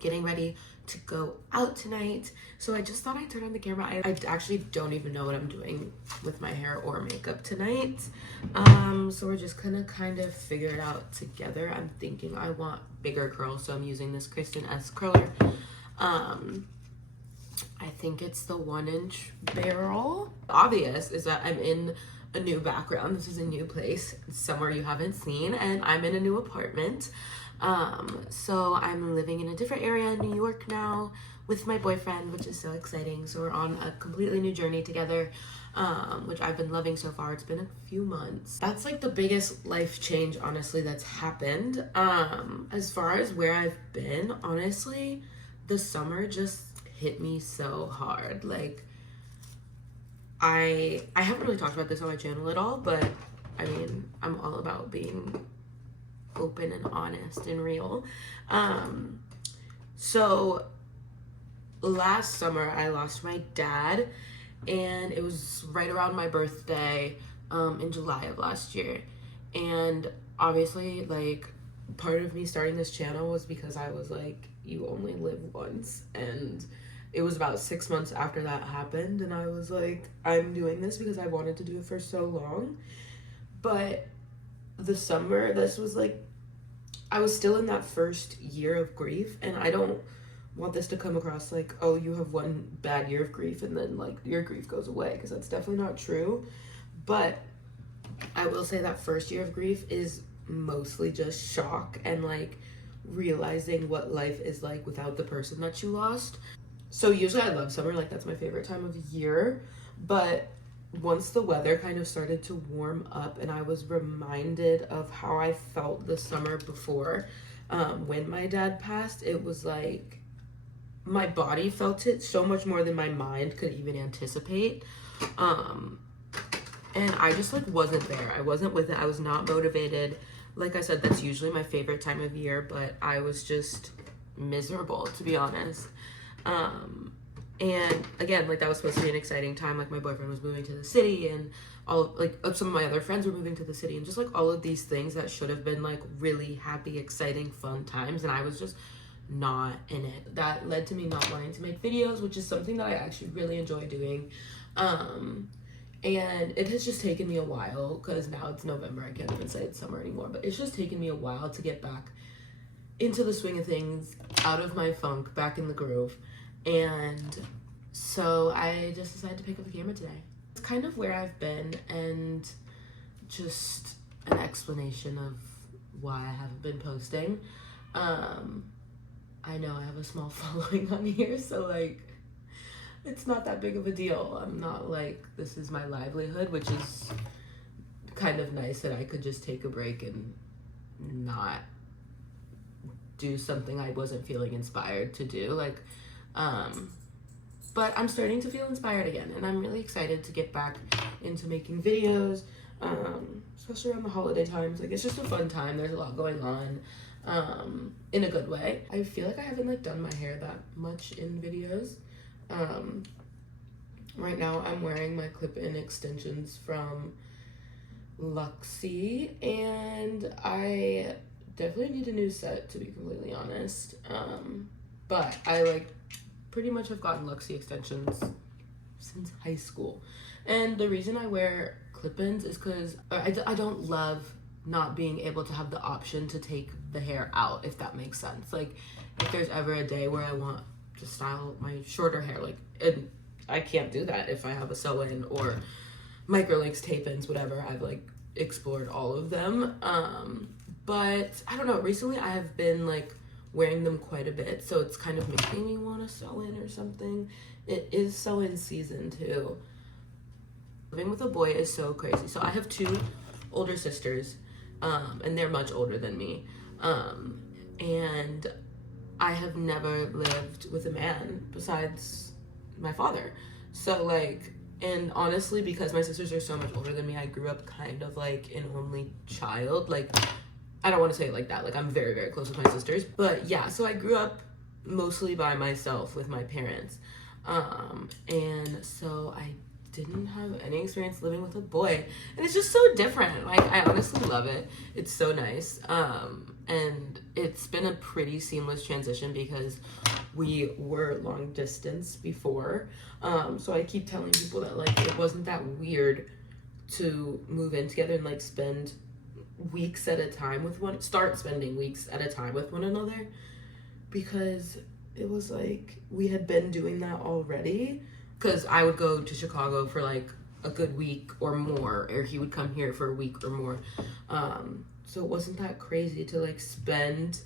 getting ready to go out tonight. So I just thought I'd turn on the camera. I actually don't even know what I'm doing with my hair or makeup tonight. So we're just gonna kind of figure it out together. I'm thinking I want bigger curls, so I'm using this Kristen S curler. I think it's the 1-inch barrel. Obvious is that I'm in a new background. This is a new place, somewhere you haven't seen, and I'm in a new apartment. So I'm living in a different area in New York now with my boyfriend, which is so exciting. So we're on a completely new journey together, which I've been loving so far. It's been a few months. That's like the biggest life change, honestly, that's happened. As far as where I've been, honestly, the summer just hit me so hard. Like, I haven't really talked about this on my channel at all, but I mean, I'm all about being open and honest and real. So last summer I lost my dad, and it was right around my birthday, in July of last year. And obviously, like, part of me starting this channel was because I was like, you only live once, and it was about 6 months after that happened, and I was like, I'm doing this because I wanted to do it for so long. But the summer, this was like, I was still in that first year of grief, and I don't want this to come across like, oh, you have one bad year of grief and then like your grief goes away, because that's definitely not true. But I will say that first year of grief is mostly just shock and like realizing what life is like without the person that you lost. So usually I love summer, like that's my favorite time of year. But once the weather kind of started to warm up and I was reminded of how I felt the summer before, when my dad passed, it was like my body felt it so much more than my mind could even anticipate. And I just like wasn't there. I wasn't with it. I was not motivated. Like I said, that's usually my favorite time of year, but I was just miserable, to be honest. And again, like that was supposed to be an exciting time. Like my boyfriend was moving to the city, and all like some of my other friends were moving to the city, and just like all of these things that should have been like really happy, exciting, fun times. And I was just not in it. That led to me not wanting to make videos, which is something that I actually really enjoy doing. And it has just taken me a while, because now it's November. I can't even say it's summer anymore, but it's just taken me a while to get back into the swing of things, out of my funk, back in the groove. And so I just decided to pick up the camera today. It's kind of where I've been, and just an explanation of why I haven't been posting. I know I have a small following on here, so like it's not that big of a deal. I'm not like, this is my livelihood, which is kind of nice that I could just take a break and not do something I wasn't feeling inspired to do. Like, but I'm starting to feel inspired again, and I'm really excited to get back into making videos, especially around the holiday times. Like, it's just a fun time. There's a lot going on, in a good way. I feel like I haven't like done my hair that much in videos. Right now I'm wearing my clip-in extensions from Luxie, and I definitely need a new set, to be completely honest. But I like pretty much have gotten Luxie extensions since high school. And the reason I wear clip-ins is because I don't love not being able to have the option to take the hair out, if that makes sense. Like, if there's ever a day where I want to style my shorter hair, like, and I can't do that if I have a sew-in or microlinks, tape-ins, whatever. I've like explored all of them. But I don't know, recently I have been like wearing them quite a bit, so it's kind of making me want to sew in or something. It is sew-in season too. Living with a boy is so crazy. So I have 2 older sisters, and they're much older than me. And I have never lived with a man besides my father. So like, and honestly, because my sisters are so much older than me, I grew up kind of like an only child. Like, I don't want to say it like that. Like, I'm very, very close with my sisters. But yeah, so I grew up mostly by myself with my parents. And so I didn't have any experience living with a boy, and it's just so different. Like, I honestly love it. It's so nice. And it's been a pretty seamless transition because we were long distance before. So I keep telling people that, like, it wasn't that weird to move in together and, like, spend weeks at a time with start spending weeks at a time with one another, because it was like we had been doing that already, because I would go to Chicago for like a good week or more, or he would come here for a week or more. So it wasn't that crazy to like spend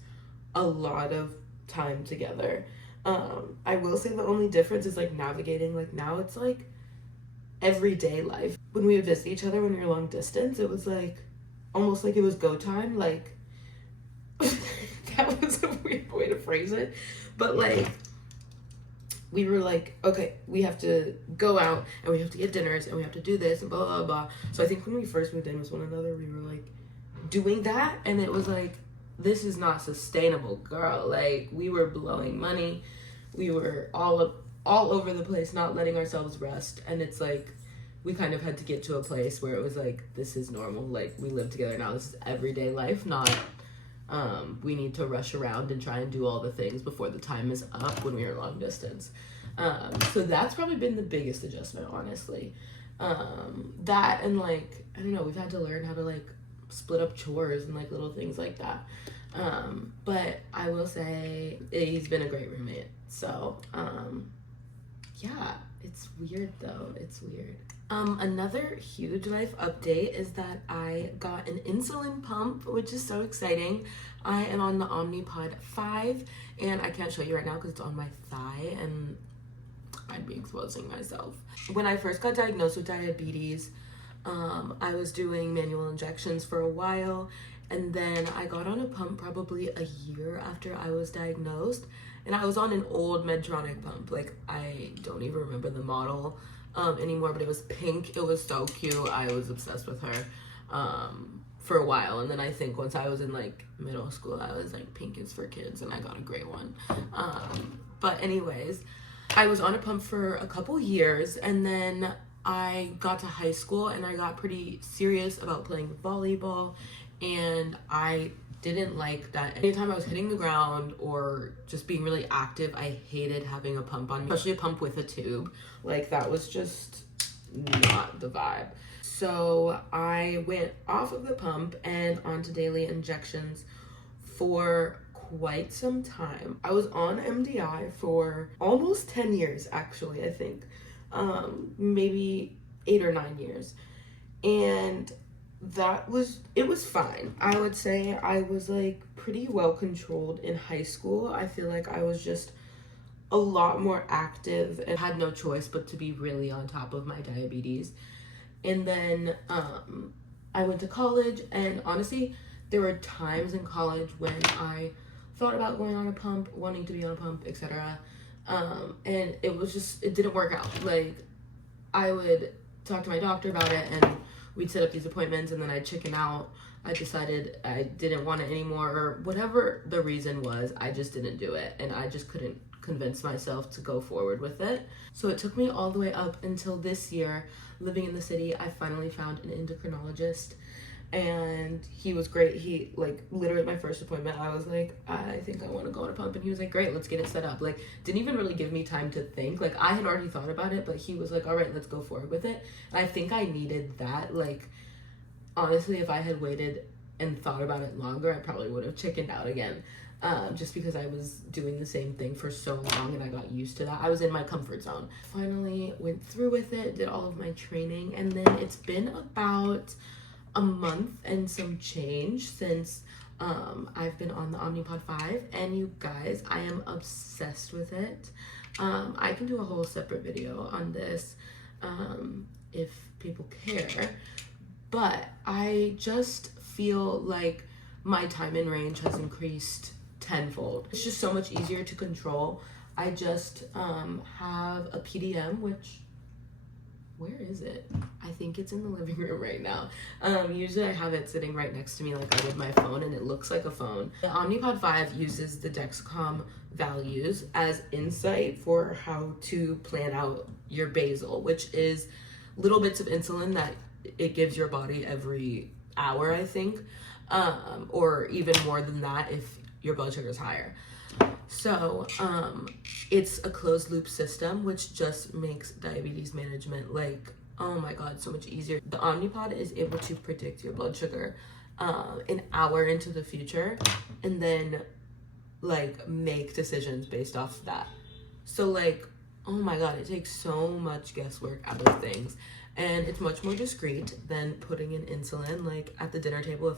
a lot of time together. I will say the only difference is like navigating, like now it's like everyday life. When we would visit each other when we were long distance, it was like almost like it was go time, like that was a weird way to phrase it, but like we were like, okay, we have to go out and we have to get dinners and we have to do this and blah blah blah. So I think when we first moved in with one another, we were like doing that, and it was like, this is not sustainable, girl. Like, we were blowing money, we were all over the place, not letting ourselves rest, and it's like we kind of had to get to a place where it was like, this is normal, like we live together now, this is everyday life, not we need to rush around and try and do all the things before the time is up when we were long distance. So that's probably been the biggest adjustment, honestly. That and like, I don't know, we've had to learn how to like split up chores and like little things like that. But I will say he's been a great roommate. So yeah, it's weird though, it's weird. Another huge life update is that I got an insulin pump, which is so exciting. I am on the Omnipod 5, and I can't show you right now because it's on my thigh, and I'd be exposing myself. When I first got diagnosed with diabetes, I was doing manual injections for a while, and then I got on a pump probably a year after I was diagnosed, and I was on an old Medtronic pump. Like, I don't even remember the model anymore, but it was pink. It was so cute. I was obsessed with her for a while, and then I think once I was in like middle school, I was like, pink is for kids, and I got a gray one. But anyways, I was on a pump for a couple years, and then I got to high school and I got pretty serious about playing volleyball, and I didn't like that. Anytime I was hitting the ground or just being really active, I hated having a pump on me, especially a pump with a tube. Like, that was just not the vibe. So I went off of the pump and onto daily injections for quite some time. I was on MDI for almost 10 years, actually, I think. Maybe 8 or 9 years. And it was fine. I would say I was like pretty well controlled in high school. I feel like I was just a lot more active and had no choice but to be really on top of my diabetes. And then I went to college, and honestly, there were times in college when I thought about going on a pump, wanting to be on a pump, etc. And it didn't work out. Like, I would talk to my doctor about it, and we'd set up these appointments, and then I'd chicken out. I decided I didn't want it anymore, or whatever the reason was, I just didn't do it, and I just couldn't convince myself to go forward with it. So it took me all the way up until this year. Living in the city, I finally found an endocrinologist, and he was great. He, like, literally at my first appointment, I was like, I think I want to go on a pump, and he was like, great, let's get it set up. Like, didn't even really give me time to think. Like, I had already thought about it, but he was like, all right, let's go forward with it. And I think I needed that. Like, honestly, if I had waited and thought about it longer, I probably would have chickened out again, just because I was doing the same thing for so long and I got used to that. I was in my comfort zone. Finally went through with it, did all of my training, and then it's been about a month and some change since I've been on the Omnipod 5, and you guys, I am obsessed with it. I can do a whole separate video on this if people care, but I just feel like my time in range has increased tenfold. It's just so much easier to control. I just have a PDM, which, where is it? I think it's in the living room right now. Usually I have it sitting right next to me like I would my phone, and it looks like a phone. The Omnipod 5 uses the Dexcom values as insight for how to plan out your basal, which is little bits of insulin that it gives your body every hour, I think, or even more than that if your blood sugar is higher. So it's a closed loop system, which just makes diabetes management like, oh my God, so much easier. The Omnipod is able to predict your blood sugar an hour into the future, and then like make decisions based off of that. So like, oh my God, it takes so much guesswork out of things. And it's much more discreet than putting in insulin like at the dinner table.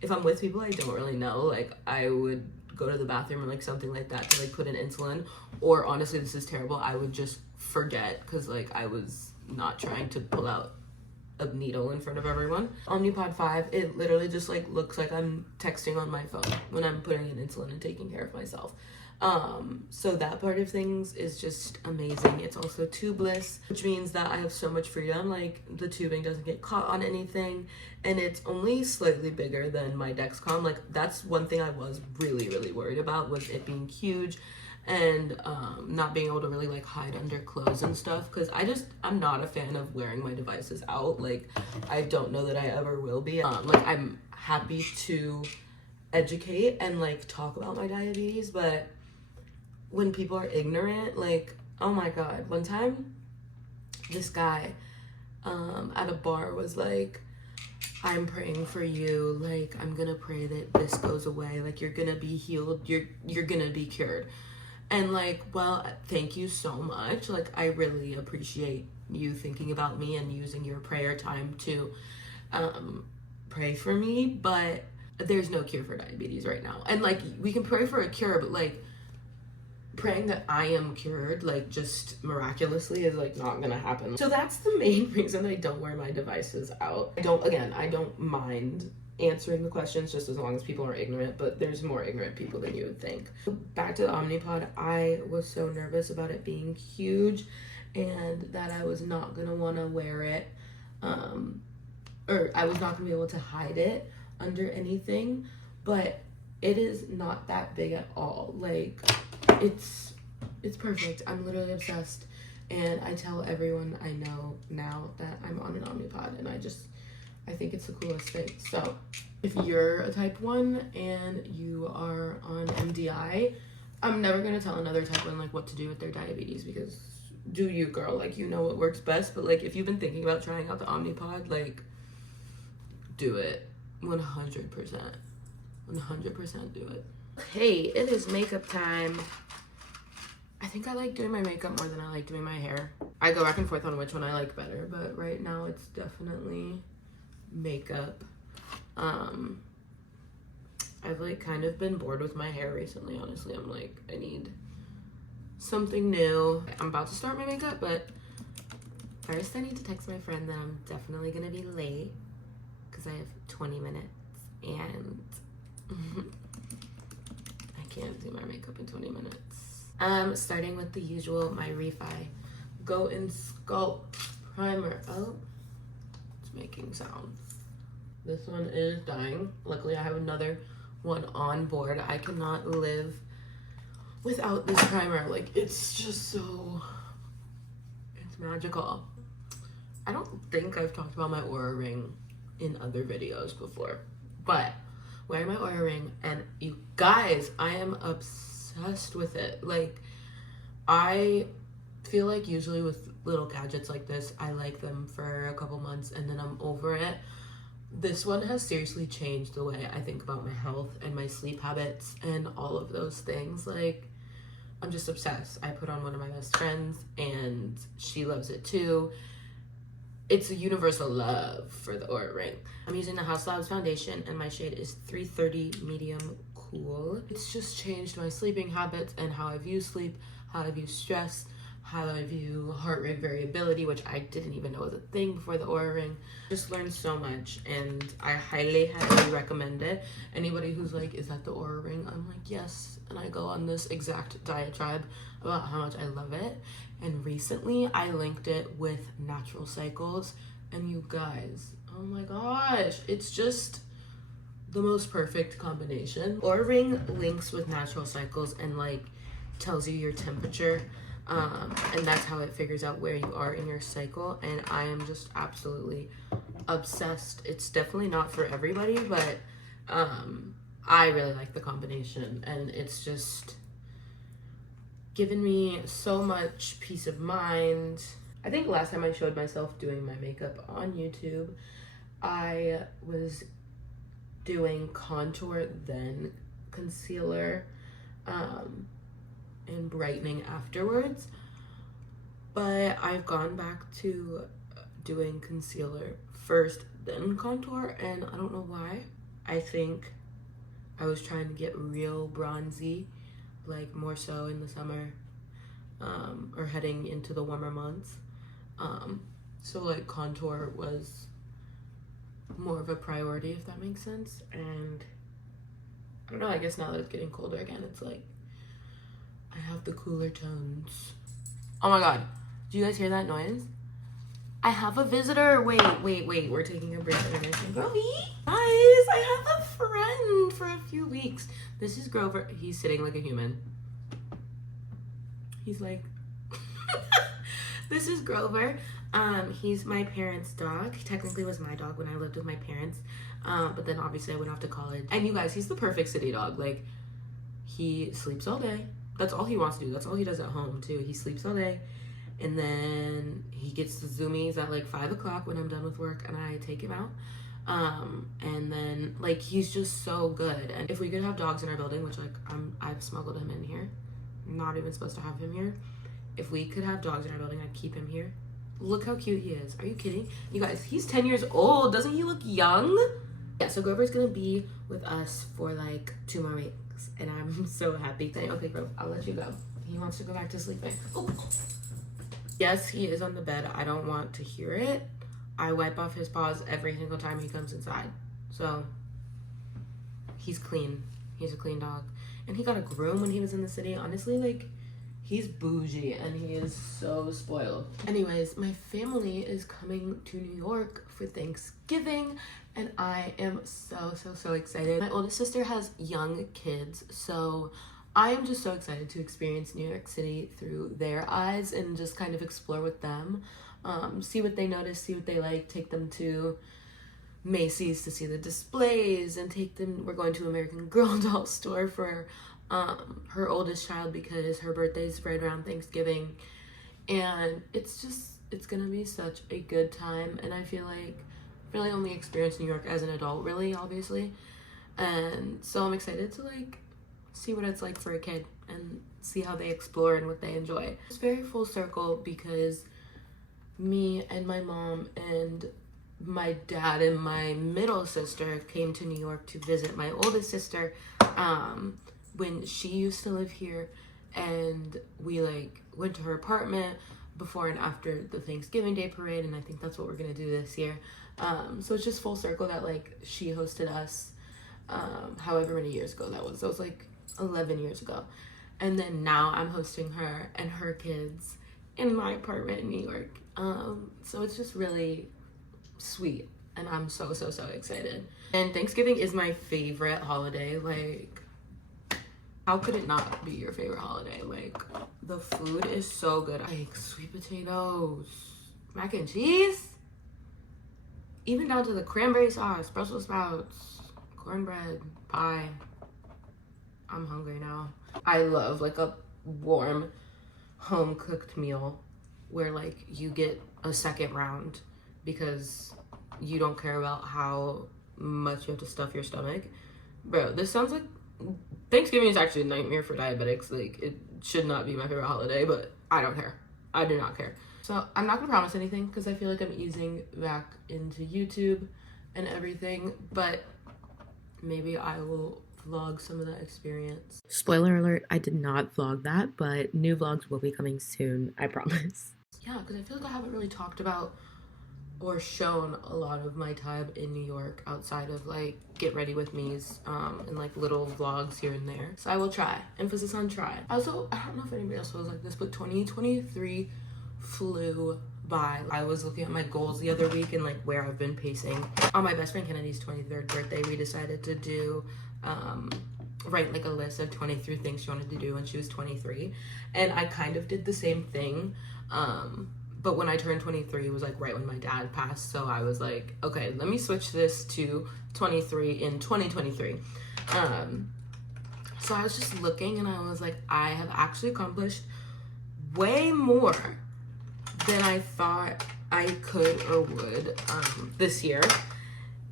If I'm with people I don't really know, like I would go to the bathroom or like something like that to like put in insulin, or honestly, this is terrible, I would just forget because like I was not trying to pull out a needle in front of everyone. Omnipod 5, it literally just like looks like I'm texting on my phone when I'm putting in insulin and taking care of myself. So that part of things is just amazing. It's also tubeless, which means that I have so much freedom. Like the tubing doesn't get caught on anything, and it's only slightly bigger than my Dexcom. Like that's one thing I was really, really worried about, was it being huge and not being able to really like hide under clothes and stuff, because I'm not a fan of wearing my devices out. Like I don't know that I ever will be. Like I'm happy to educate and like talk about my diabetes, but when people are ignorant, like, oh my God, one time this guy at a bar was like, I'm praying for you, like I'm gonna pray that this goes away, like you're gonna be healed, you're gonna be cured. And like, well, thank you so much, like I really appreciate you thinking about me and using your prayer time to pray for me, but there's no cure for diabetes right now. And like we can pray for a cure, but like praying that I am cured like just miraculously is like not gonna happen. So that's the main reason I don't wear my devices out. I don't mind answering the questions just as long as people are ignorant, but there's more ignorant people than you would think. Back to the Omnipod, I was so nervous about it being huge and that I was not gonna want to wear it, or I was not gonna be able to hide it under anything, but it is not that big at all. Like it's perfect. I'm literally obsessed, and I tell everyone I know now that I'm on an Omnipod, and I think it's the coolest thing. So if you're a type 1 and you are on MDI, I'm never gonna tell another type 1 like what to do with their diabetes, because do you, girl, like you know what works best. But like if you've been thinking about trying out the Omnipod, like do it. 100% do it. Hey, it is makeup time. I think I like doing my makeup more than I like doing my hair. I go back and forth on which one I like better, but right now it's definitely makeup. I've like kind of been bored with my hair recently, honestly. I'm like, I need something new. I'm about to start my makeup, but first I need to text my friend that I'm definitely gonna be late because I have 20 minutes and I can't do my makeup in 20 minutes. Starting with the usual, my Refi Go In Sculpt Primer. Oh, it's making sound. This one is dying. Luckily, I have another one on board. I cannot live without this primer. Like, it's just so, it's magical. I don't think I've talked about my Oura Ring in other videos before, but wearing my Oura Ring, and you guys, I am obsessed with it. Like, I feel like usually with little gadgets like this, I like them for a couple months and then I'm over it. This one has seriously changed the way I think about my health and my sleep habits and all of those things. Like, I'm just obsessed. I put on one of my best friends and she loves it too. It's a universal love for the Oura Ring. I'm using the House Labs foundation and my shade is 330 medium cool. It's just changed my sleeping habits and how I view sleep, how I view stress, how I view heart rate variability, which I didn't even know was a thing before the Oura Ring. Just learned so much and I highly recommend it. Anybody who's like, is that the Oura Ring? I'm like, yes. And I go on this exact diatribe about how much I love it. And recently I linked it with Natural Cycles, and you guys, oh my gosh, it's just the most perfect combination. Oura Ring links with Natural Cycles and like tells you your temperature And that's how it figures out where you are in your cycle. And I am just absolutely obsessed. It's definitely not for everybody, but I really like the combination, and it's just given me so much peace of mind. I think last time I showed myself doing my makeup on YouTube, I was doing contour, then concealer, and brightening afterwards. But I've gone back to doing concealer first, then contour, and I don't know why. I think I was trying to get real bronzy, like more so in the summer, or heading into the warmer months. So like contour was more of a priority, if that makes sense. And I don't know, I guess now that it's getting colder again, it's like I have the cooler tones. Oh my god, do you guys hear that noise? I have a visitor. Wait, we're taking a break. Groovy. Guys, I have a friend for a few weeks. This is Grover. He's sitting like a human. He's like, this is Grover. He's my parents' dog. He technically was my dog when I lived with my parents. But then obviously I went off to college. And you guys, he's the perfect city dog. Like, he sleeps all day. That's all he wants to do. That's all he does at home too. He sleeps all day. And then he gets the zoomies at like 5 o'clock when I'm done with work and I take him out. And then like, he's just so good. And if we could have dogs in our building, which like I've smuggled him in here. I'm not even supposed to have him here. If we could have dogs in our building, I'd keep him here. Look how cute he is. Are you kidding? You guys, he's 10 years old. Doesn't he look young? Yeah, so Grover's gonna be with us for like 2 more weeks. And I'm so happy. Okay, Grover, I'll let you go. He wants to go back to sleeping. Oh. Yes, he is on the bed. I don't want to hear it. I wipe off his paws every single time he comes inside. So, he's clean. He's a clean dog. And he got a groom when he was in the city. Honestly, like, he's bougie and he is so spoiled. Anyways, my family is coming to New York for Thanksgiving. And I am so excited. My oldest sister has young kids, so I am just so excited to experience New York City through their eyes and just kind of explore with them. See what they notice, see what they like, take them to Macy's to see the displays, and take them, we're going to American Girl doll store for her oldest child because her birthday's right around Thanksgiving. And it's gonna be such a good time, and I feel like I've really only experienced New York as an adult, really, obviously. And so I'm excited to like see what it's like for a kid and see how they explore and what they enjoy. It's very full circle because me and my mom and my dad and my middle sister came to New York to visit my oldest sister when she used to live here, and we like went to her apartment before and after the Thanksgiving Day parade, and I think that's what we're gonna do this year. So it's just full circle that like she hosted us however many years ago that was. It was like 11 years ago. And then now I'm hosting her and her kids in my apartment in New York. So it's just really sweet, and I'm so excited. And Thanksgiving is my favorite holiday. Like, how could it not be your favorite holiday? Like, the food is so good. Like sweet potatoes, mac and cheese, even down to the cranberry sauce, Brussels sprouts, cornbread, pie. I'm hungry now. I love like a warm home cooked meal where like you get a second round because you don't care about how much you have to stuff your stomach. Bro, this sounds like Thanksgiving is actually a nightmare for diabetics. Like, it should not be my favorite holiday, but I don't care. I do not care. So I'm not gonna promise anything because I feel like I'm easing back into YouTube and everything, but maybe I will vlog some of that experience. Spoiler alert, I did not vlog that, but new vlogs will be coming soon, I promise. Yeah, because I feel like I haven't really talked about or shown a lot of my time in New York outside of like get ready with me's and like little vlogs here and there. So I will try. Emphasis on try. Also, I don't know if anybody else feels like this, but 2023 flew by. I was looking at my goals the other week and like where I've been pacing. On my best friend Kennedy's 23rd birthday, we decided to do write like a list of 23 things she wanted to do when she was 23. And I kind of did the same thing. But when I turned 23, it was like right when my dad passed. So I was like, okay, let me switch this to 23 in 2023. So I was just looking and I was like, I have actually accomplished way more than I thought I could or would this year.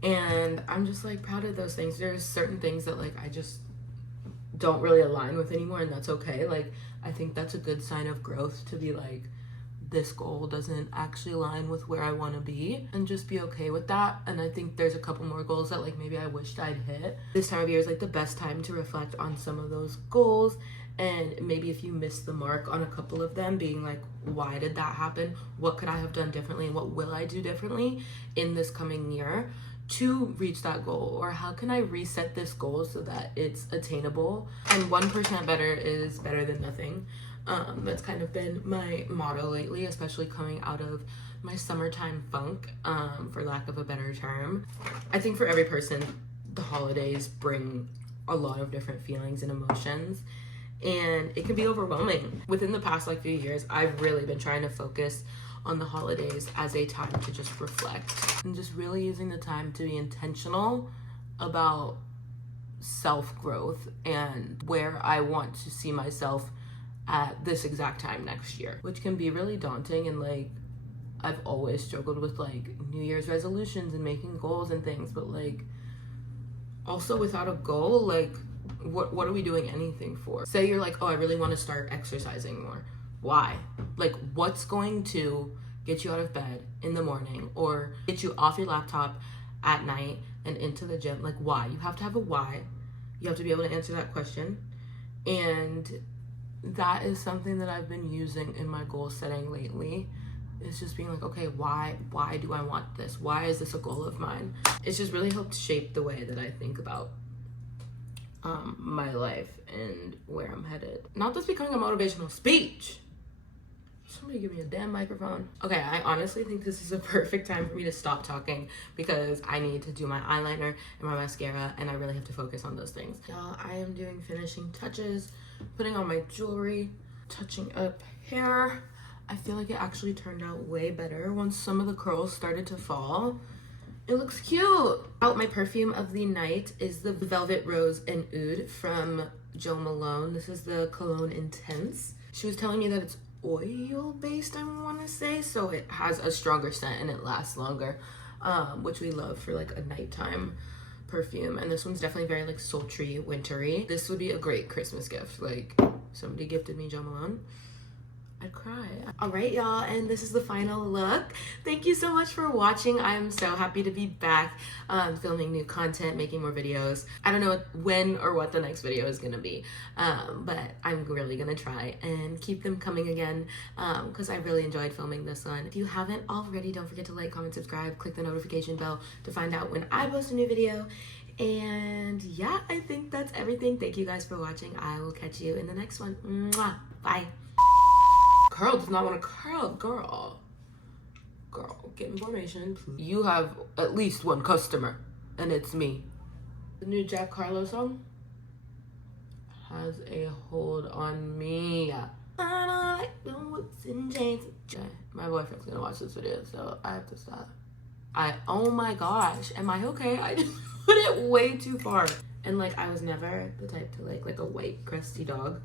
And I'm just like proud of those things. There's certain things that like I just don't really align with anymore, and that's okay. Like, I think that's a good sign of growth, to be like, this goal doesn't actually align with where I want to be, and just be okay with that. And I think there's a couple more goals that like maybe I wished I'd hit. This time of year is like the best time to reflect on some of those goals, and maybe if you missed the mark on a couple of them, being like, why did that happen? What could I have done differently, and what will I do differently in this coming year to reach that goal? Or how can I reset this goal so that it's attainable? And 1% better is better than nothing. That's kind of been my motto lately, especially coming out of my summertime funk, for lack of a better term. I think for every person, the holidays bring a lot of different feelings and emotions, and it can be overwhelming. Within the past like few years, I've really been trying to focus on the holidays as a time to just reflect, and just really using the time to be intentional about self-growth and where I want to see myself at this exact time next year, which can be really daunting. And like, I've always struggled with like New Year's resolutions and making goals and things, but like also without a goal, like what are we doing anything for? Say you're like, oh, I really want to start exercising more. Why? Like, what's going to get you out of bed in the morning or get you off your laptop at night and into the gym? Like, why? You have to have a why. You have to be able to answer that question. And that is something that I've been using in my goal setting lately. It's just being like, okay, why do I want this? Why is this a goal of mine? It's just really helped shape the way that I think about my life and where I'm headed. Not this becoming a motivational speech. Somebody give me a damn microphone. Okay, I honestly think this is a perfect time for me to stop talking, because I need to do my eyeliner and my mascara, and I really have to focus on those things. Y'all, I am doing finishing touches, putting on my jewelry, touching up hair. I feel like it actually turned out way better once some of the curls started to fall. It looks cute. My perfume of the night is the Velvet Rose and Oud from Jo Malone. This is the Cologne Intense. She was telling me that it's oil-based, I want to say, so it has a stronger scent and it lasts longer, which we love for like a nighttime perfume. And this one's definitely very like sultry, wintry. This would be a great Christmas gift. Like, somebody gifted me Jo Malone, I'd cry. All right, y'all, and this is the final look. Thank you so much for watching. I'm so happy to be back, filming new content, making more videos. I don't know when or what the next video is gonna be, but I'm really gonna try and keep them coming again, because I really enjoyed filming this one. If you haven't already, don't forget to like, comment, subscribe, click the notification bell to find out when I post a new video. And yeah, I think that's everything. Thank you guys for watching. I will catch you in the next one. Mwah. Bye. Curl does not want to curl. Girl, get information, please. You have at least one customer, and it's me. The new Jack Harlow song has a hold on me. I don't like whips and chains. My boyfriend's gonna watch this video, so I have to stop. Oh my gosh, am I okay? I just put it way too far. And like, I was never the type to like a white crusty dog.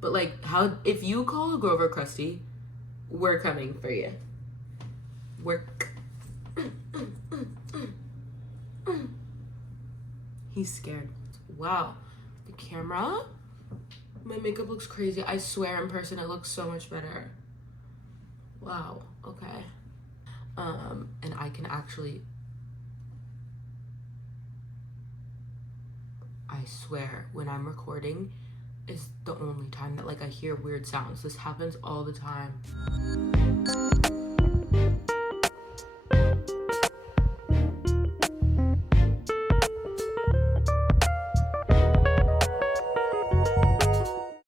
But like, how, if you call Grover crusty, we're coming for you. He's scared. Wow, the camera, my makeup looks crazy. I swear in person it looks so much better. Wow, okay. And I can actually, I swear, when I'm recording is the only time that like I hear weird sounds. This happens all the time.